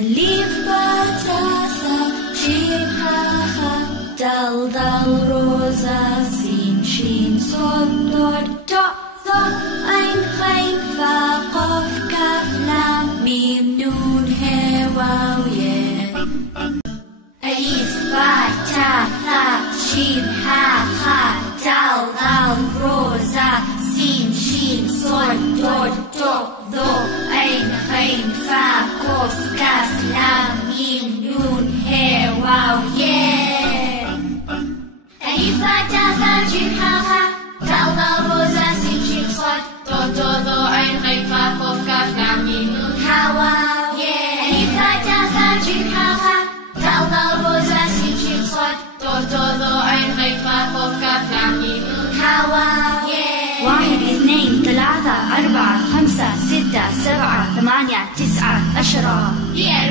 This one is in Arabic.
ألف باء تاء ثاء جيم هاء هاء دال دال روزا سين شين صاد ضاد طاء ظاء عين غين فاء قاف كاف لام ميم نون هاء واو ياء ألف باء تاء ثاء جيم هاء هاء دال دال روزا سين شين صاد ضاد طاء ظاء عين غين فاء قاف كاف لام ميم نون هاء واو ياء ألف باء تاء ثاء جيم هاء هاء دال دال روزا سين شين صاد ضاد ضاد ظاء عين غين فاء قاف كاف لام ميم نون هاء واو ياء ألف باء تاء ثاء جيم هاء هاء دال دال روزا سين شين صاد ضاد ضاد ظاء عين غين فاء قاف كاف لام ميم نون هاء واو ياء 1 2 3 4 5 6 7 8 9 10 يا